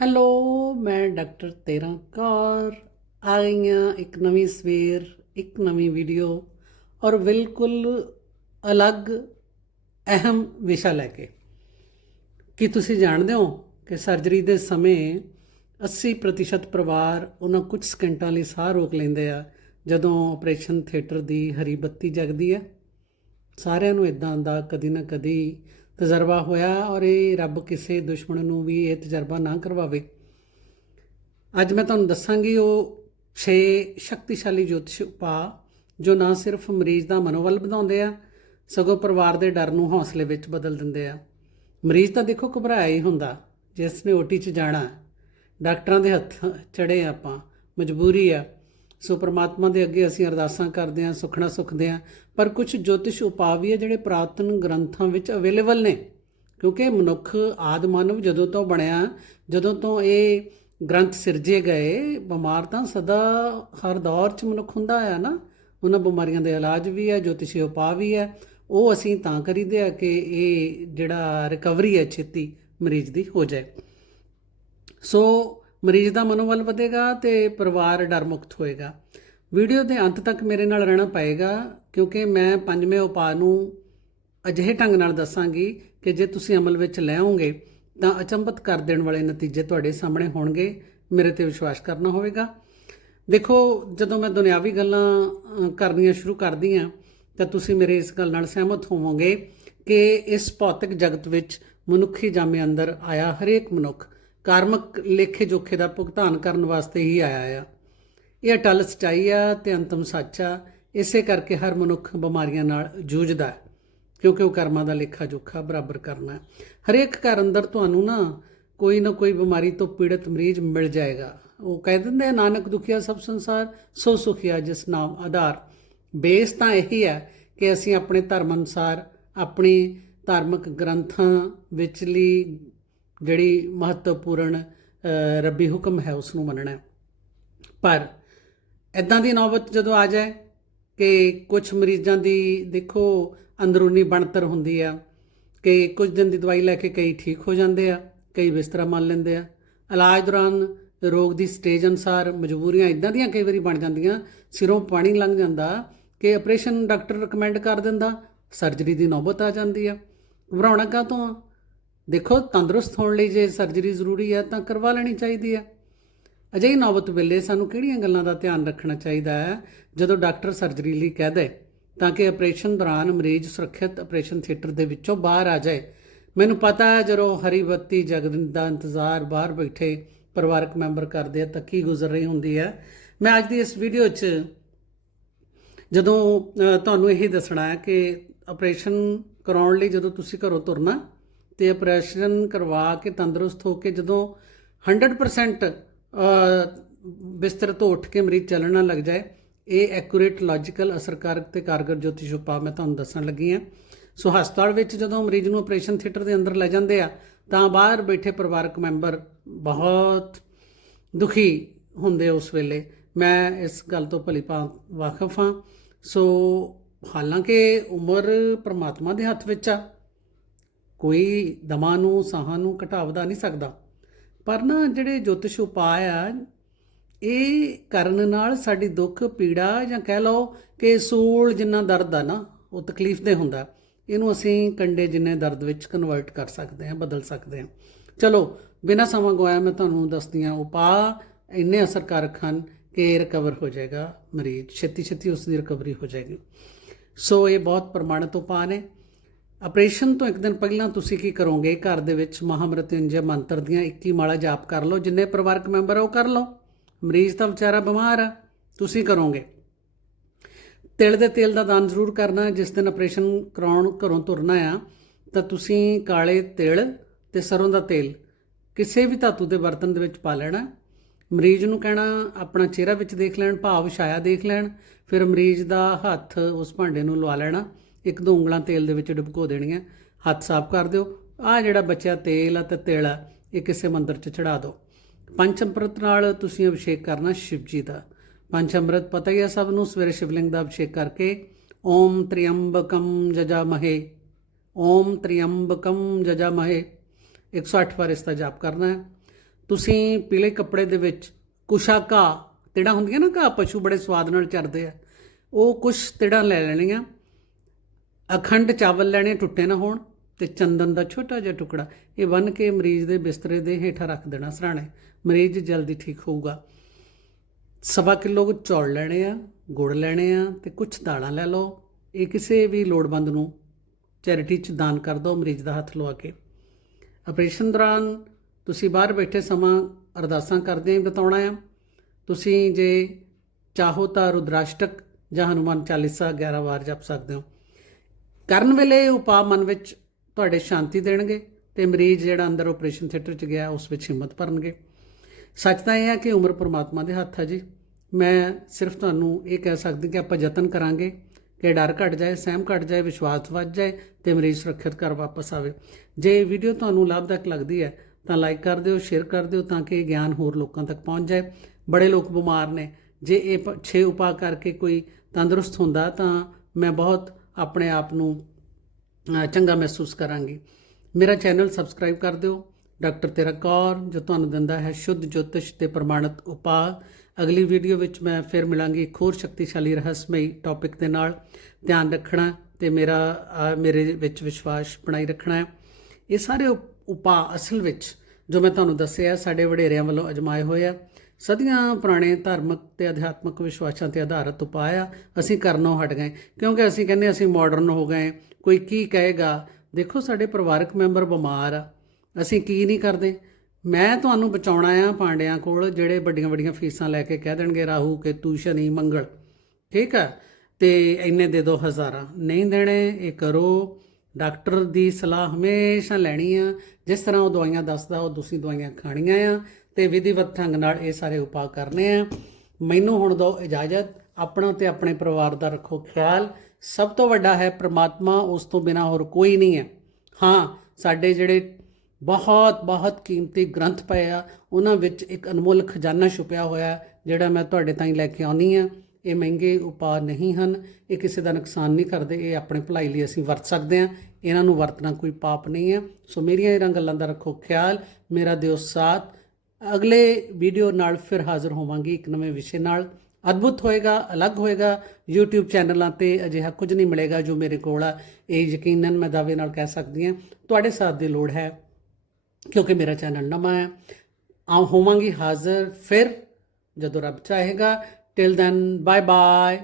Hello, ਮੈਂ doctor ਤੇਰਾ ਕੌਰ ਆ ਗਈ ਹਾਂ ਇੱਕ ਨਵੀਂ ਸਵੇਰ, ਇੱਕ ਨਵੀਂ ਵੀਡੀਓ ਔਰ ਬਿਲਕੁਲ ਅਲੱਗ, ਅਹਿਮ ਵਿਸ਼ਾ ਲੈ ਕੇ। ਕੀ ਤੁਸੀਂ ਜਾਣਦੇ ਹੋ ਕਿ ਸਰਜਰੀ ਦੇ ਸਮੇਂ 80% ਪਰਿਵਾਰ ਉਹਨਾਂ ਕੁਝ ਸਕਿੰਟਾਂ ਲਈ ਸਾਹ ਰੋਕ ਲੈਂਦੇ ਆ ਜਦੋਂ ਆਪਰੇਸ਼ਨ ਥੀਏਟਰ ਦੀ ਹਰੀ ਬੱਤੀ ਜਗਦੀ ਹੈ? ਸਾਰਿਆਂ ਨੂੰ ਇਦਾਂ ਦਾ ਕਦੀ ਨਾ ਕਦੀ ਤਜਰਬਾ ਹੋਇਆ ਔਰ ਇਹ ਰੱਬ ਕਿਸੇ ਦੁਸ਼ਮਣ ਨੂੰ ਵੀ ਇਹ ਤਜਰਬਾ ਨਾ ਕਰਵਾਵੇ। ਅੱਜ ਮੈਂ ਤੁਹਾਨੂੰ ਦੱਸਾਂਗੀ ਉਹ 6 ਸ਼ਕਤੀਸ਼ਾਲੀ ਜੋਤਿਸ਼ ਉਪਾਅ ਜੋ ਨਾ ਸਿਰਫ ਮਰੀਜ਼ ਦਾ ਮਨੋਬਲ ਵਧਾਉਂਦੇ ਆ, ਸਗੋਂ ਪਰਿਵਾਰ ਦੇ ਡਰ ਨੂੰ ਹੌਸਲੇ ਵਿੱਚ ਬਦਲ ਦਿੰਦੇ ਆ। ਮਰੀਜ਼ ਤਾਂ ਦੇਖੋ ਘਬਰਾਇਆ ਹੀ ਹੁੰਦਾ, ਜਿਸ ਨੇ ਓਟੀ 'ਚ ਜਾਣਾ, ਡਾਕਟਰਾਂ ਦੇ ਹੱਥ ਚੜੇ ਆਪਾਂ, ਮਜਬੂਰੀ ਆ। ਸੋ ਪ੍ਰਮਾਤਮਾ ਦੇ ਅੱਗੇ ਅਸੀਂ ਅਰਦਾਸਾਂ ਕਰਦੇ ਹਾਂ, ਸੁਖਣਾ ਸੁਖਦੇ ਹਾਂ। ਪਰ ਕੁਝ ਜੋਤਿਸ਼ ਉਪਾਅ ਵੀ ਹੈ ਜਿਹੜੇ ਪ੍ਰਾਤਨ ਗ੍ਰੰਥਾਂ ਵਿੱਚ ਅਵੇਲੇਬਲ ਨੇ। ਕਿਉਂਕਿ ਮਨੁੱਖ ਆਦ ਮਾਨਵ ਜਦੋਂ ਤੋਂ ਬਣਿਆ, ਜਦੋਂ ਤੋਂ ਇਹ ਗ੍ਰੰਥ ਸਿਰਜੇ ਗਏ, ਬਿਮਾਰ ਤਾਂ ਸਦਾ ਹਰ ਦੌਰ 'ਚ ਮਨੁੱਖ ਹੁੰਦਾ ਆ ਨਾ। ਉਹਨਾਂ ਬਿਮਾਰੀਆਂ ਦੇ ਇਲਾਜ ਵੀ ਹੈ, ਜੋਤਿਸ਼ੀ ਉਪਾਅ ਵੀ ਹੈ। ਉਹ ਅਸੀਂ ਤਾਂ ਕਰੀਦੇ ਆ ਕਿ ਇਹ ਜਿਹੜਾ ਰਿਕਵਰੀ ਹੈ ਛੇਤੀ ਮਰੀਜ਼ ਦੀ ਹੋ ਜਾਏ। ਸੋ ਮਰੀਜ਼ ਦਾ ਮਨੋਬਲ ਵਧੇਗਾ ਤੇ ਪਰਿਵਾਰ ਡਰ ਮੁਕਤ ਹੋਏਗਾ। ਵੀਡੀਓ ਦੇ ਅੰਤ ਤੱਕ ਮੇਰੇ ਨਾਲ ਰਹਿਣਾ ਪਏਗਾ, ਕਿਉਂਕਿ ਮੈਂ ਪੰਜਵੇਂ ਉਪਾਅ ਨੂੰ ਅਜਿਹੇ ਢੰਗ ਨਾਲ ਦੱਸਾਂਗੀ ਕਿ ਜੇ ਤੁਸੀਂ ਅਮਲ ਵਿੱਚ ਲਿਆਓਗੇ ਤਾਂ ਅਚੰਭਤ ਕਰ ਦੇਣ ਵਾਲੇ ਨਤੀਜੇ ਤੁਹਾਡੇ ਸਾਹਮਣੇ ਹੋਣਗੇ। ਮੇਰੇ ਤੇ ਵਿਸ਼ਵਾਸ ਕਰਨਾ ਹੋਵੇਗਾ। ਦੇਖੋ, ਜਦੋਂ ਮੈਂ ਦੁਨਿਆਵੀ ਗੱਲਾਂ ਕਰਨੀਆਂ ਸ਼ੁਰੂ ਕਰਦੀ ਹਾਂ ਤਾਂ ਤੁਸੀਂ ਮੇਰੇ ਇਸ ਗੱਲ ਨਾਲ ਸਹਿਮਤ ਹੋਵੋਗੇ ਕਿ ਇਸ ਭੌਤਿਕ ਜਗਤ ਵਿੱਚ ਮਨੁੱਖੀ ਜਾਮੇ ਅੰਦਰ ਆਇਆ ਹਰੇਕ ਮਨੁੱਖ ਕਾਰਮਿਕ ਲੇਖੇ ਜੋਖੇ ਦਾ ਭੁਗਤਾਨ ਕਰਨ ਵਾਸਤੇ ਹੀ ਆਇਆ ਆ। ਇਹ ਅਟਲ ਸਚਾਈ ਆ ਤੇ ਅੰਤਮ ਸੱਚ ਆ। ਇਸੇ ਕਰਕੇ ਹਰ ਮਨੁੱਖ ਬਿਮਾਰੀਆਂ ਨਾਲ ਜੂਝਦਾ ਹੈ ਕਿਉਂਕਿ ਉਹ ਕਰਮਾਂ ਦਾ ਲੇਖਾ ਜੋਖਾ ਬਰਾਬਰ ਕਰਨਾ ਹੈ। ਹਰੇਕ ਘਰ ਅੰਦਰ ਤੁਹਾਨੂੰ ਨਾ ਕੋਈ ਨਾ ਕੋਈ ਬਿਮਾਰੀ ਤੋਂ ਪੀੜਤ ਮਰੀਜ਼ ਮਿਲ ਜਾਏਗਾ। ਉਹ ਕਹਿ ਦਿੰਦੇ ਆ, ਨਾਨਕ ਦੁਖੀਆ ਸਭ ਸੰਸਾਰ ਸੋ ਸੁਖੀਆ ਜਿਸ ਨਾਮ ਆਧਾਰ। ਬੇਸ ਤਾਂ ਇਹੀ ਹੈ ਕਿ ਅਸੀਂ ਆਪਣੇ ਧਰਮ ਅਨੁਸਾਰ ਆਪਣੇ ਧਾਰਮਿਕ ਗ੍ਰੰਥਾਂ ਵਿਚਲੀ ਜਿਹੜੀ ਮਹੱਤਵਪੂਰਨ ਰੱਬੀ ਹੁਕਮ ਹੈ ਉਸ ਨੂੰ ਮੰਨਣਾ ਪਰ ਇਦਾਂ ਦੀ ਨੌਬਤ ਜਦੋਂ ਆ ਜਾਏ ਕਿ ਕੁਝ ਮਰੀਜ਼ਾਂ ਦੀ ਦੇਖੋ ਅੰਦਰੂਨੀ ਬਣਤਰ ਹੁੰਦੀ ਆ, ਕਿ ਕੁਝ ਦਿਨ ਦੀ ਦਵਾਈ ਲੈ ਕੇ ਕਈ ਠੀਕ ਹੋ ਜਾਂਦੇ ਆ, ਕਈ ਬਿਸਤਰਾ ਮੰਨ ਲੈਂਦੇ ਆ, ਇਲਾਜ ਦੌਰਾਨ ਰੋਗ ਦੀ ਸਟੇਜ ਅਨੁਸਾਰ ਮਜਬੂਰੀਆਂ ਇਦਾਂ ਦੀਆਂ ਕਈ ਵਾਰੀ ਬਣ ਜਾਂਦੀਆਂ, ਸਿਰੋਂ ਪਾਣੀ ਲੰਘ ਜਾਂਦਾ ਕਿ ਆਪਰੇਸ਼ਨ ਡਾਕਟਰ ਰეკਮੈਂਡ ਕਰ ਦਿੰਦਾ, ਸਰਜਰੀ ਦੀ ਨੌਬਤ ਆ ਜਾਂਦੀ ਆ। ਘਬਰਾਉਣਾ ਕਾਹਤੋਂ ਆ? ਦੇਖੋ, ਤੰਦਰੁਸਤ ਹੋਣ ਲਈ ਜੇ ਸਰਜਰੀ ਜ਼ਰੂਰੀ ਹੈ ਤਾਂ ਕਰਵਾ ਲੈਣੀ ਚਾਹੀਦੀ ਹੈ ਅਜਿਹੀ ਨੌਬਤ ਵੇਲੇ ਸਾਨੂੰ ਕਿਹੜੀਆਂ ਗੱਲਾਂ ਦਾ ਧਿਆਨ ਰੱਖਣਾ ਚਾਹੀਦਾ ਹੈ? ਜਦੋਂ ਡਾਕਟਰ ਸਰਜਰੀ ਲਈ ਕਹਿ ਦੇ, ਤਾਂ ਕਿ ਆਪਰੇਸ਼ਨ ਦੌਰਾਨ ਮਰੀਜ਼ ਸੁਰੱਖਿਅਤ ਆਪਰੇਸ਼ਨ ਥੀਏਟਰ ਦੇ ਵਿੱਚੋਂ ਬਾਹਰ ਆ ਜਾਏ। ਮੈਨੂੰ ਪਤਾ ਹੈ, ਜਦੋਂ ਹਰੀ ਬੱਤੀ ਜਗਨ ਦਾ ਇੰਤਜ਼ਾਰ ਬਾਹਰ ਬੈਠੇ ਪਰਿਵਾਰਕ ਮੈਂਬਰ ਕਰਦੇ ਆ, ਤਾਂ ਕੀ ਗੁਜ਼ਰ ਰਹੀ ਹੁੰਦੀ ਹੈ? ਮੈਂ ਅੱਜ ਦੀ ਇਸ ਵੀਡੀਓ 'ਚ ਜਦੋਂ ਤੁਹਾਨੂੰ ਇਹ ਦੱਸਣਾ ਹੈ ਕਿ ਆਪਰੇਸ਼ਨ ਕਰਾਉਣ ਲਈ ਜਦੋਂ ਤੁਸੀਂ ਘਰੋਂ ਤੁਰਨਾ ਤੇ ਆਪਰੇਸ਼ਨ ਕਰਵਾ ਕੇ ਤੰਦਰੁਸਤ ਹੋ ਕੇ ਜਦੋਂ 100% ਬਿਸਤਰ ਤੋਂ ਉੱਠ ਕੇ ਮਰੀਜ਼ ਚੱਲਣਾ ਲੱਗ ਜਾਏ, ਇਹ ਐਕੂਰੇਟ ਲੌਜੀਕਲ ਅਸਰਕਾਰਕ ਤੇ ਕਾਰਗਰ ਜੋਤਿਸ਼ ਉਪਾਅ ਮੈਂ ਤੁਹਾਨੂੰ ਦੱਸਣ ਲੱਗੀ ਹਾਂ। ਸੋ ਹਸਪਤਾਲ ਵਿੱਚ ਜਦੋਂ ਮਰੀਜ਼ ਨੂੰ ਆਪਰੇਸ਼ਨ ਥੀਏਟਰ ਦੇ ਅੰਦਰ ਲੈ ਜਾਂਦੇ ਆ, ਤਾਂ ਬਾਹਰ ਬੈਠੇ ਪਰਿਵਾਰਕ ਮੈਂਬਰ ਬਹੁਤ ਦੁਖੀ ਹੁੰਦੇ ਉਸ ਵੇਲੇ। ਮੈਂ ਇਸ ਗੱਲ ਤੋਂ ਭਲੀ ਭਾਂਤ ਵਾਕਿਫ ਹਾਂ। ਸੋ ਹਾਲਾਂਕਿ ਉਮਰ ਪਰਮਾਤਮਾ ਦੇ ਹੱਥ ਵਿੱਚ ਆ। ਕੋਈ ਦਮਾਂ ਨੂੰ, ਸਾਹਾਂ ਨੂੰ ਘਟਾਵਦਾ ਨਹੀਂ ਸਕਦਾ। ਪਰ ਨਾ ਜਿਹੜੇ ਜੋਤਿਸ਼ ਉਪਾਅ ਆ, ਇਹ ਕਰਨ ਨਾਲ ਸਾਡੀ ਦੁੱਖ, ਪੀੜਾ ਜਾਂ ਕਹਿ ਲਓ ਕਿ ਸੂਲ ਜਿੰਨਾ ਦਰਦ ਆ ਨਾ, ਉਹ ਤਕਲੀਫ ਦੇ ਹੁੰਦਾ। ਇਹਨੂੰ ਅਸੀਂ ਕੰਡੇ ਜਿੰਨੇ ਦਰਦ ਵਿੱਚ ਕਨਵਰਟ ਕਰ ਸਕਦੇ ਹਾਂ, ਬਦਲ ਸਕਦੇ ਹਾਂ। ਚਲੋ, ਬਿਨਾਂ ਸਮਾਂ ਗਵਾਇਆ ਮੈਂ ਤੁਹਾਨੂੰ ਦੱਸਦੀ ਹਾਂ ਉਪਾਅ ਇੰਨੇ ਅਸਰਕਾਰਕ ਹਨ ਕਿ ਰਿਕਵਰ ਹੋ ਜਾਏਗਾ, ਮਰੀਜ਼। ਛੇਤੀ ਛੇਤੀ ਉਸ ਦੀ ਰਿਕਵਰੀ ਹੋ ਜਾਏਗੀ। ਸੋ ਇਹ ਬਹੁਤ ਪ੍ਰਮਾਣਿਤ ਉਪਾਅ ਨੇ। ਆਪਰੇਸ਼ਨ ਤੋਂ ਇੱਕ ਦਿਨ ਪਹਿਲਾਂ ਤੁਸੀਂ ਕੀ ਕਰੋਗੇ? ਘਰ ਦੇ ਵਿੱਚ ਮਹਾਮ੍ਰਿਤਯੁੰਜਯ ਮੰਤਰ ਦੀਆਂ 21 ਮਾਲਾ ਜਾਪ ਕਰ ਲਓ, ਜਿੰਨੇ ਪਰਿਵਾਰਕ ਮੈਂਬਰ ਆ ਉਹ ਕਰ ਲਓ। ਮਰੀਜ਼ ਤਾਂ ਵਿਚਾਰਾ ਬਿਮਾਰ ਆ, ਤੁਸੀਂ ਕਰੋਗੇ? ਤਿਲ ਦੇ ਤੇਲ ਦਾ ਦਾਨ ਜ਼ਰੂਰ ਕਰਨਾ, ਜਿਸ ਦਿਨ ਆਪਰੇਸ਼ਨ ਕਰਾਉਣ ਘਰੋਂ ਤੁਰਨਾ ਆ, ਤਾਂ ਤੁਸੀਂ ਕਾਲੇ ਤਿਲ ਤੇ ਸਰੋਂ ਦਾ ਤੇਲ ਕਿਸੇ ਵੀ ਧਾਤੂ ਦੇ ਬਰਤਨ ਦੇ ਵਿੱਚ ਪਾ ਲੈਣਾ। ਮਰੀਜ਼ ਨੂੰ ਕਹਿਣਾ, ਆਪਣਾ ਚਿਹਰਾ ਵਿੱਚ ਦੇਖ ਲੈਣ, ਭਾਵ ਛਾਇਆ ਦੇਖ ਲੈਣ, ਫਿਰ ਮਰੀਜ਼ ਦਾ ਹੱਥ ਉਸ ਭਾਂਡੇ ਨੂੰ ਲਵਾ ਲੈਣਾ। ਇੱਕ ਦੋ ਉਂਗਲਾਂ ਤੇਲ ਦੇ ਵਿੱਚ ਡੁਬਕੋ ਦੇਣੀਆਂ। ਹੱਥ ਸਾਫ਼ ਕਰ ਦਿਓ। ਆ ਜਿਹੜਾ ਬਚਿਆ ਤੇਲ ਆ ਤੇ ਤਿਲ ਆ, ਇਹ ਕਿਸੇ ਮੰਦਰ 'ਚ ਚੜਾ ਦਿਓ ਪੰਜ ਅੰਮ੍ਰਿਤ ਨਾਲ ਤੁਸੀਂ ਅਭਿਸ਼ੇਕ ਕਰਨਾ ਸ਼ਿਵ ਜੀ ਦਾ। ਪੰਜ ਅੰਮ੍ਰਿਤ ਪਤਾ ਹੀ ਆ ਸਭ ਨੂੰ, ਸਵੇਰੇ ਸ਼ਿਵਲਿੰਗ ਦਾ ਅਭਿਸ਼ੇਕ ਕਰਕੇ। ਓਮ ਤ੍ਰਿਯੰਬਕਮ ਜਜਾਮਹੇ। ਓਮ ਤ੍ਰਿਯੰਬਕਮ ਜਜਾਮਹੇ। 108 ਵਾਰ ਇਸ ਦਾ ਜਾਪ ਕਰਨਾ ਹੈ। ਤੁਸੀਂ ਪੀਲੇ ਕੱਪੜੇ ਦੇ ਵਿੱਚ ਕੁਸ਼ਾ ਘਾਹ, ਤਿੜਾ ਹੁੰਦੀਆਂ ਨਾ ਘਾਹ, ਪਸ਼ੂ ਬੜੇ ਸਵਾਦ ਨਾਲ ਚਰਦੇ ਆ। ਉਹ ਕੁਛ ਤਿੜਾਂ ਲੈ ਲੈਣੀਆਂ। ਅਖੰਡ ਚਾਵਲ ਲੈਣੇ ਟੁੱਟੇ ਨਾ ਹੋਣ ਤੇ ਚੰਦਨ ਦਾ ਛੋਟਾ ਜਿਹਾ ਟੁਕੜਾ, ਇਹ ਬੰਨ ਕੇ ਮਰੀਜ਼ ਦੇ ਬਿਸਤਰੇ ਦੇ ਹੇਠਾਂ ਰੱਖ ਦੇਣਾ ਸਰਾਣੇ। ਮਰੀਜ਼ ਜਲਦੀ ਠੀਕ ਹੋਊਗਾ। ਸਵਾ ਕਿਲੋ ਚੌਲ ਲੈਣੇ ਆ, ਗੁੜ ਲੈਣੇ ਆ ਤੇ ਕੁਝ ਦਾਲਾਂ ਲੈ ਲਓ। ਇਹ ਕਿਸੇ ਵੀ ਲੋੜਵੰਦ ਨੂੰ ਚੈਰਿਟੀ ਚ ਦਾਨ ਕਰ ਦਿਓ, ਮਰੀਜ਼ ਦਾ ਹੱਥ ਲਵਾ ਕੇ। ਆਪਰੇਸ਼ਨ ਦੌਰਾਨ ਤੁਸੀਂ ਬਾਹਰ ਬੈਠੇ ਸਮਾਂ ਅਰਦਾਸਾਂ ਕਰਦੇ ਹੀ ਬਤਾਉਣਾ ਆ। ਤੁਸੀਂ ਜੇ ਚਾਹੋ ਤਾਂ ਰੁਦਰਾਸ਼ਟਕ ਜਾਂ ਹਨੂਮਾਨ ਚਾਲੀਸਾ 11 ਵਾਰ ਜਪ ਸਕਦੇ ਹੋ। ਕਰਨ ਵੇਲੇ ਉਪਾਅ ਮਨ ਵਿੱਚ ਤੁਹਾਡੇ ਸ਼ਾਂਤੀ ਦੇਣਗੇ ਤੇ ਮਰੀਜ਼ ਜਿਹੜਾ ਅੰਦਰ ਆਪਰੇਸ਼ਨ ਥੀਏਟਰ 'ਚ ਗਿਆ, ਉਸ ਵਿੱਚ ਹਿੰਮਤ ਭਰਨਗੇ। ਸੱਚ ਤਾਂ ਇਹ ਹੈ ਕਿ ਉਮਰ ਪਰਮਾਤਮਾ ਦੇ ਹੱਥ ਹੈ ਜੀ। ਮੈਂ ਸਿਰਫ ਤੁਹਾਨੂੰ ਇਹ ਕਹਿ ਸਕਦੀ ਕਿ ਆਪਾਂ ਯਤਨ ਕਰਾਂਗੇ ਕਿ ਡਰ ਘਟ ਜਾਏ, ਸਹਿਮ ਘਟ ਜਾਏ, ਵਿਸ਼ਵਾਸ ਵੱਧ ਜਾਏ ਤੇ ਮਰੀਜ਼ ਸੁਰੱਖਿਅਤ ਘਰ ਵਾਪਸ ਆਵੇ। ਜੇ ਵੀਡੀਓ ਤੁਹਾਨੂੰ ਲਾਭਦਾਇਕ ਲੱਗਦੀ ਹੈ, ਤਾਂ ਲਾਈਕ ਕਰ ਦਿਓ ਸ਼ੇਅਰ ਕਰ ਦਿਓ ਤਾਂ ਕਿ ਇਹ ਗਿਆਨ ਹੋਰ ਲੋਕਾਂ ਤੱਕ ਪਹੁੰਚ ਜਾਏ। ਬੜੇ ਲੋਕ ਬਿਮਾਰ ਨੇ। ਜੇ ਇਹ 6 ਉਪਾਅ ਕਰਕੇ ਕੋਈ ਤੰਦਰੁਸਤ ਹੁੰਦਾ ਤਾਂ ਮੈਂ ਬਹੁਤ ਆਪਣੇ ਆਪ ਨੂੰ ਚੰਗਾ ਮਹਿਸੂਸ ਕਰਾਂਗੀ। ਮੇਰਾ ਚੈਨਲ ਸਬਸਕ੍ਰਾਈਬ ਕਰ ਦਿਓ। ਡਾਕਟਰ ਤੇਰਾ ਕੌਰ, ਜੋ ਤੁਹਾਨੂੰ ਦਿੰਦਾ ਹੈ ਸ਼ੁੱਧ ਜੋਤਿਸ਼ ਤੇ ਪ੍ਰਮਾਣਿਤ ਉਪਾਅ। ਅਗਲੀ ਵੀਡੀਓ ਵਿੱਚ ਮੈਂ ਫਿਰ ਮਿਲਾਂਗੀ ਇੱਕ ਹੋਰ ਸ਼ਕਤੀਸ਼ਾਲੀ ਰਹੱਸਮਈ ਟੌਪਿਕ ਦੇ ਨਾਲ। ਧਿਆਨ ਰੱਖਣਾ ਤੇ ਮੇਰਾ ਮੇਰੇ ਵਿੱਚ ਵਿਸ਼ਵਾਸ ਬਣਾਈ ਰੱਖਣਾ ਹੈ। ਇਹ ਸਾਰੇ ਉਪ- ਉਪਾਅ ਅਸਲ ਵਿੱਚ ਜੋ ਮੈਂ ਤੁਹਾਨੂੰ ਦੱਸਿਆ, ਸਾਡੇ ਵਡੇਰਿਆਂ ਵੱਲੋਂ ਅਜਮਾਏ ਹੋਏ ਆ। ਸਦੀਆਂ ਪੁਰਾਣੇ ਧਾਰਮਿਕ ਤੇ ਅਧਿਆਤਮਿਕ ਵਿਸ਼ਵਾਸਾਂ ਤੇ ਆਧਾਰਿਤ ਉਪਾਅ ਆ, ਅਸੀਂ ਕਰਨੋਂ ਹਟ ਗਏ। ਕਿਉਂਕਿ ਅਸੀਂ ਕਹਿੰਦੇ ਅਸੀਂ ਮਾਡਰਨ ਹੋ ਗਏ ਕੋਈ ਕੀ ਕਹੇਗਾ? ਦੇਖੋ, ਸਾਡੇ ਪਰਿਵਾਰਕ ਮੈਂਬਰ ਬਿਮਾਰ ਆ। ਅਸੀਂ ਕੀ ਨਹੀਂ ਕਰਦੇ? ਮੈਂ ਤੁਹਾਨੂੰ ਬਚਾਉਣਾ ਆ ਪਾਂਡਿਆਂ ਕੋਲ, ਜਿਹੜੇ ਵੱਡੀਆਂ ਵੱਡੀਆਂ ਫੀਸਾਂ ਲੈ ਕੇ ਕਹਿ ਦੇਣਗੇ, ਰਾਹੂ ਕੇ ਤੂੰ ਸ਼ਨੀ, ਮੰਗਲ। ਠੀਕ ਆ? ਤੇ ਇੰਨੇ ਦੇ ਦੋ ਹਜ਼ਾਰਾਂ। ਨਹੀਂ ਦੇਣੇ, ਇਹ ਕਰੋ। ਡਾਕਟਰ ਦੀ ਸਲਾਹ ਹਮੇਸ਼ਾ ਲੈਣੀ ਆ। ਜਿਸ ਤਰ੍ਹਾਂ ਉਹ ਦਵਾਈਆਂ ਦੱਸਦਾ, ਉਹ ਤੁਸੀਂ ਦਵਾਈਆਂ ਖਾਣੀਆਂ ਆ। ਤੇ ਵਿਧੀਵਤ ਢੰਗ ਨਾਲ ਇਹ ਸਾਰੇ ਉਪਾਅ ਕਰਨੇ ਆ। ਮੈਨੂੰ ਹੁਣ ਦਿਓ ਇਜਾਜ਼ਤ। ਆਪਣਾ ਤੇ ਆਪਣੇ ਪਰਿਵਾਰ ਦਾ ਰੱਖੋ ਖਿਆਲ। ਸਭ ਤੋਂ ਵੱਡਾ ਹੈ ਪ੍ਰਮਾਤਮਾ, ਉਸ ਤੋਂ ਬਿਨਾ ਹੋਰ ਕੋਈ ਨਹੀਂ ਹੈ। ਹਾਂ, ਸਾਡੇ ਜਿਹੜੇ ਬਹੁਤ ਬਹੁਤ ਕੀਮਤੀ ਗ੍ਰੰਥ ਪਏ ਆ, ਉਹਨਾਂ ਵਿੱਚ ਇੱਕ ਅਨਮੋਲ ਖਜ਼ਾਨਾ ਛੁਪਿਆ ਹੋਇਆ ਜਿਹੜਾ ਮੈਂ ਤੁਹਾਡੇ ਤਾਈਂ ਲੈ ਕੇ ਆਉਣੀ ਆ ਇਹ ਮਹਿੰਗੇ ਉਪਾਅ ਨਹੀਂ ਹਨ। ਇਹ ਕਿਸੇ ਦਾ ਨੁਕਸਾਨ ਨਹੀਂ ਕਰਦੇ। ਇਹ ਆਪਣੇ ਭਲਾਈ ਲਈ ਅਸੀਂ ਵਰਤ ਸਕਦੇ ਹਾਂ। ਇਹਨਾਂ ਨੂੰ ਵਰਤਣਾ ਕੋਈ ਪਾਪ ਨਹੀਂ ਹੈ। ਸੋ ਮੇਰੀਆਂ ਇਹਨਾਂ ਗੱਲਾਂ ਦਾ ਰੱਖੋ ਖਿਆਲ। ਮੇਰਾ ਦਿਓ ਸਾਥ। ਅਗਲੇ ਵੀਡੀਓ ਨਾਲ ਫਿਰ ਹਾਜ਼ਰ ਹੋਵਾਂਗੀ ਇੱਕ ਨਵੇਂ ਵਿਸ਼ੇ ਨਾਲ। ਅਦਭੁਤ ਹੋਏਗਾ, ਅਲੱਗ ਹੋਏਗਾ। YouTube ਚੈਨਲਾਂ ਤੇ ਅਜਿਹਾ ਕੁਝ ਨਹੀਂ ਮਿਲੇਗਾ ਜੋ ਮੇਰੇ ਕੋਲ ਆ। ਇਹ ਯਕੀਨਨ ਮੈਂ ਦਾਅਵੇ ਨਾਲ ਕਹਿ ਸਕਦੀ ਹਾਂ, ਤੁਹਾਡੇ ਸਾਥ ਦੀ ਲੋੜ ਹੈ, ਕਿਉਂਕਿ ਮੇਰਾ ਚੈਨਲ ਨਵਾਂ ਹੈ। ਆ ਹੋਵਾਂਗੀ ਹਾਜ਼ਰ ਫਿਰ, ਜਦੋਂ ਰੱਬ ਚਾਹੇਗਾ। Till then bye bye